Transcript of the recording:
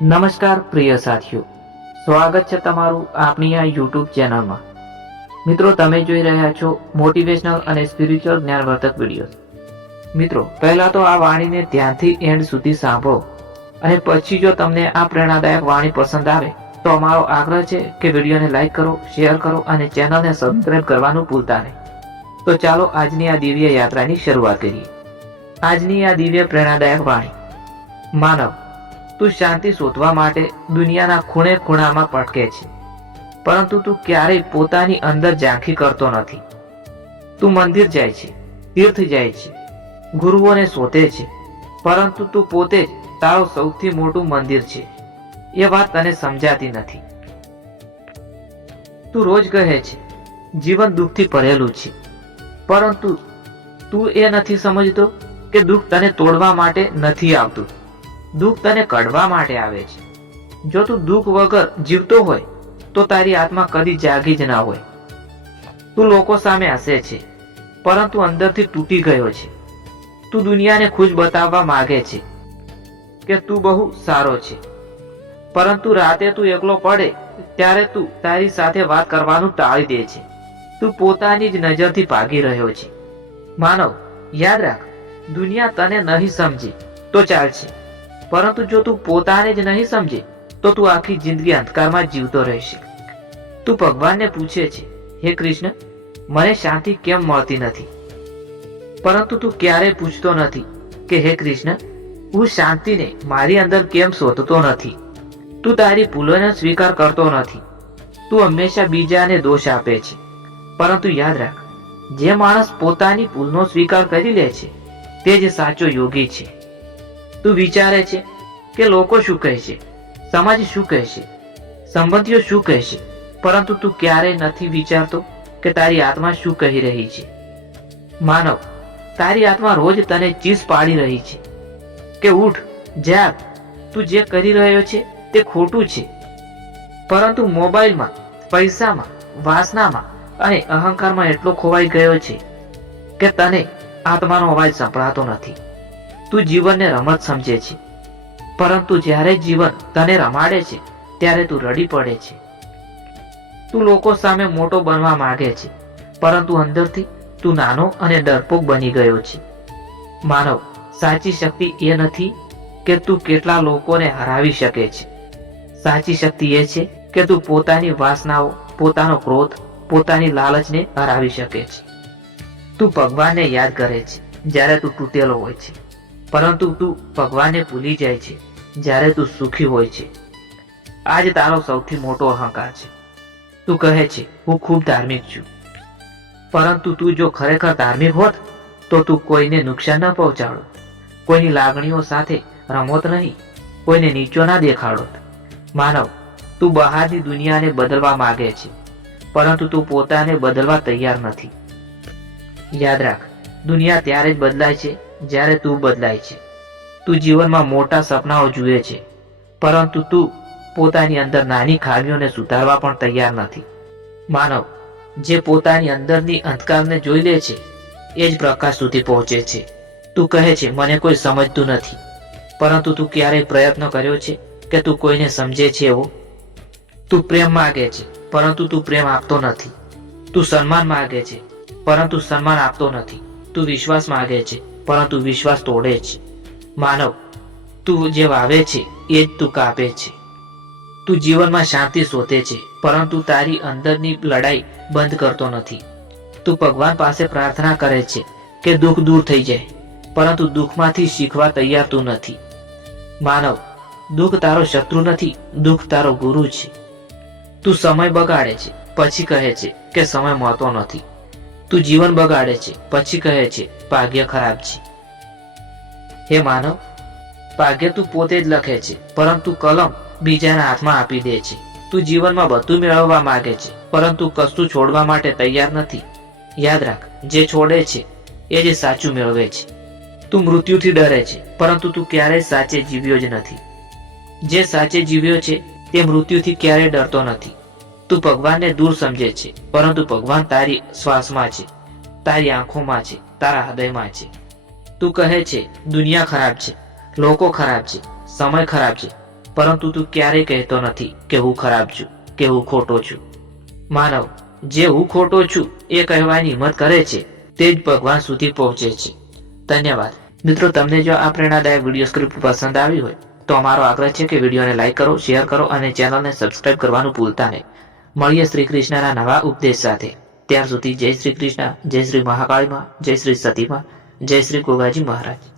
નમસ્કાર પ્રિય સાથીઓ, સ્વાગત છે તમારું આપણી આ યુટ્યુબ ચેનલમાં। મિત્રો, તમે જોઈ રહ્યા છો મોટિવેશનલ અને સ્પિરિચ્યુઅલ જ્ઞાનવર્ધક વિડીયો। મિત્રો, પહેલા તો આ વાણીને ધ્યાનથી એન્ડ સુધી સાંભળો અને પછી જો તમને આ પ્રેરણાદાયક વાણી પસંદ આવે તો અમારો આગ્રહ છે કે વિડીયોને લાઈક કરો, શેર કરો અને ચેનલને સબસ્ક્રાઇબ કરવાનું ભૂલતા નહીં। તો ચાલો આજની આ દિવ્ય યાત્રાની શરૂઆત કરીએ। આજની આ દિવ્ય પ્રેરણાદાયક વાણી: માનવ, તું શાંતિ શોધવા માટે દુનિયાના ખૂણે ખૂણામાં ભટકે છે, પરંતુ તું ક્યારેય પોતાની અંદર ઝાંખી કરતો નથી। તું મંદિર જાય છે, તીર્થ જાય છે, ગુરુઓને શોધે છે, પરંતુ તું પોતે જ તારું સૌથી મોટું મંદિર છે એ વાત તને સમજાતી નથી। તું રોજ કહે છે જીવન દુઃખથી ભરેલું છે, પરંતુ તું એ નથી સમજતો કે દુઃખ તને તોડવા માટે નથી આવતું, દુઃખ તને કાઢવા માટે આવે છે। જો તું દુઃખ વગર જીવતો હોય તો તારી આત્મા કદી જાગી જ ના હોય। તું લોકો સામે હસે છે, પરંતુ અંદરથી તૂટી ગયો છે। તું દુનિયાને ખુશ બતાવવા માંગે છે કે તું બહુ સારો છે, પરંતુ રાતે તું એકલો પડે ત્યારે તું તારી સાથે વાત કરવાનું ટાળી દે છે। તું પોતાની જ નજરથી ભાગી રહ્યો છે। માનવ, યાદ રાખ, દુનિયા તને નહીં સમજે તો ચાલશે, પરંતુ જો તું પોતાને જ નહીં સમજે તો તું આખી જિંદગી અંધકારમાં જીવતો રહેશે। તું ભગવાનને પૂછે છે, હે કૃષ્ણ, મને શાંતિ કેમ મળતી નથી? પરંતુ તું ક્યારેય પૂછતો નથી કે હે કૃષ્ણ, હું શાંતિને મારી અંદર કેમ શોધતો નથી? તું તારી ભૂલોને સ્વીકાર કરતો નથી। તું હંમેશા બીજાને દોષ આપે છે, પરંતુ યાદ રાખ, જે માણસ પોતાની ભૂલનો સ્વીકાર કરી લે છે તે જ સાચો યોગી છે। તું વિચારે છે કે લોકો શું કહેશે, સમાજ શું કહેશે, સંબંધીઓ શું કહેશે, પરંતુ તું ક્યારેય નથી વિચારતો કે તારી આત્મા શું કહી રહી છે। માનવ, તારી આત્મા રોજ તને ચીસ પાડી રહી છે કે ઉઠ, જાગ, તું જે કરી રહ્યો છે તે ખોટું છે। પરંતુ મોબાઈલમાં, પૈસામાં, વાસનામાં અને અહંકારમાં એટલો ખોવાઈ ગયો છે કે તને આત્માનો અવાજ સંભળાતો નથી। તું જીવનને રમત સમજે છે, પરંતુ જ્યારે જીવન તને રમાડે છે ત્યારે તું રડી પડે છે। તું લોકો સામે મોટો બનવા માંગે છે, પરંતુ અંદરથી તું નાનો અને ડરપોક બની ગયો છે। માનવ, સાચી શક્તિ એ નથી કે તું કેટલા લોકોને હરાવી શકે છે। સાચી શક્તિ એ છે કે તું પોતાની વાસનાઓ, પોતાનો ક્રોધ, પોતાની લાલચને હરાવી શકે છે। તું ભગવાનને યાદ કરે છે જ્યારે તું તૂટેલો હોય છે, પરંતુ તું ભગવાનને ભૂલી જાય છે જ્યારે તું સુખી હોય છે। આજ તારો સૌથી મોટો અહંકાર છે। તું કહે છે હું ખૂબ ધાર્મિક છું, પરંતુ તું જો ખરેખર ધાર્મિક હોત તો તું કોઈને નુકસાન ન પહોંચાડો, કોઈની લાગણીઓ સાથે રમત નહીં, કોઈને નીચો ના દેખાડોત। માનવ, તું બહારની દુનિયાને બદલવા માંગે છે, પરંતુ તું પોતાને બદલવા તૈયાર નથી। યાદ રાખ, દુનિયા ત્યારે જ બદલાય છે જ્યારે તું બદલાય છે। તું જીવનમાં મોટા સપનાઓ જુએ છે, પરંતુ તું પોતાની અંદર નાની ખામીઓને સુધારવા પણ તૈયાર નથી। માનવ, જે પોતાની અંદરની અંધકારને જોઈ લે છે એ જ પ્રકાશ સુધી પહોંચે છે। તું કહે છે મને કોઈ સમજતું નથી, પરંતુ તું ક્યારેય પ્રયત્ન કર્યો છે કે તું કોઈને સમજે છે એવો? તું પ્રેમ માંગે છે, પરંતુ તું પ્રેમ આપતો નથી। તું સન્માન માંગે છે, પરંતુ સન્માન આપતો નથી। તું વિશ્વાસ માંગે છે, પરંતુ વિશ્વાસ તોડે છે। માનવ, તું જે વાવે છે એ જ તું કાપે છે। તું જીવનમાં શાંતિ શોધે છે, પરંતુ તારી અંદરની લડાઈ બંધ કરતો નથી। તું ભગવાન પાસે પ્રાર્થના કરે છે કે દુઃખ દૂર થઈ જાય, પરંતુ દુઃખમાંથી શીખવા તૈયાર તું નથી। માનવ, દુઃખ તારો શત્રુ નથી, દુઃખ તારો ગુરુ છે। તું સમય બગાડે છે, પછી કહે છે કે સમય મળતો નથી। તું જીવન બગાડે છે, પછી કહે છે ભાગ્ય ખરાબ છે। હે માનવ, ભાગ્ય તું પોતે જ લખે છે, પરંતુ કલમ બીજાના હાથમાં આપી દે છે। તું જીવનમાં બધું મેળવવા માંગે છે, પરંતુ કશું છોડવા માટે તૈયાર નથી। યાદ રાખ, જે છોડે છે એ જ સાચું મેળવે છે। તું મૃત્યુથી ડરે છે, પરંતુ તું ક્યારેય સાચે જીવ્યો જ નથી। જે સાચે જીવ્યો છે તે મૃત્યુથી ક્યારેય ડરતો નથી। તું ભગવાનને દૂર સમજે છે, પરંતુ ભગવાન તારી શ્વાસમાં છે, તારી આંખોમાં છે, તારા હૃદયમાં છે। તું કહે છે દુનિયા ખરાબ છે, લોકો ખરાબ છે, સમય ખરાબ છે, પરંતુ તું ક્યારેય કહેતો નથી કે હું ખરાબ છું, કે હું ખોટો છું. માનવ જે હું ખોટો છું એ કહેવાની હિંમત કરે છે તે જ ભગવાન સુધી પહોંચે છે. ધન્યવાદ. મિત્રો, તમને જો આ પ્રેરણાદાયક વિડીયો સ્ક્રિપ્ટ પસંદ આવી હોય તો અમારો આગ્રહ છે કે વિડીયોને લાઈક કરો, શેર કરો અને ચેનલને સબસ્ક્રાઇબ કરવાનું ભૂલતા નહીં. મળીએ શ્રી કૃષ્ણના નવા ઉપદેશ સાથે. ત્યાર સુધી જય શ્રી કૃષ્ણ, જય શ્રી મહાકાળીમાં, જય શ્રી સતીમાં, જય શ્રી ગોગાજી મહારાજ.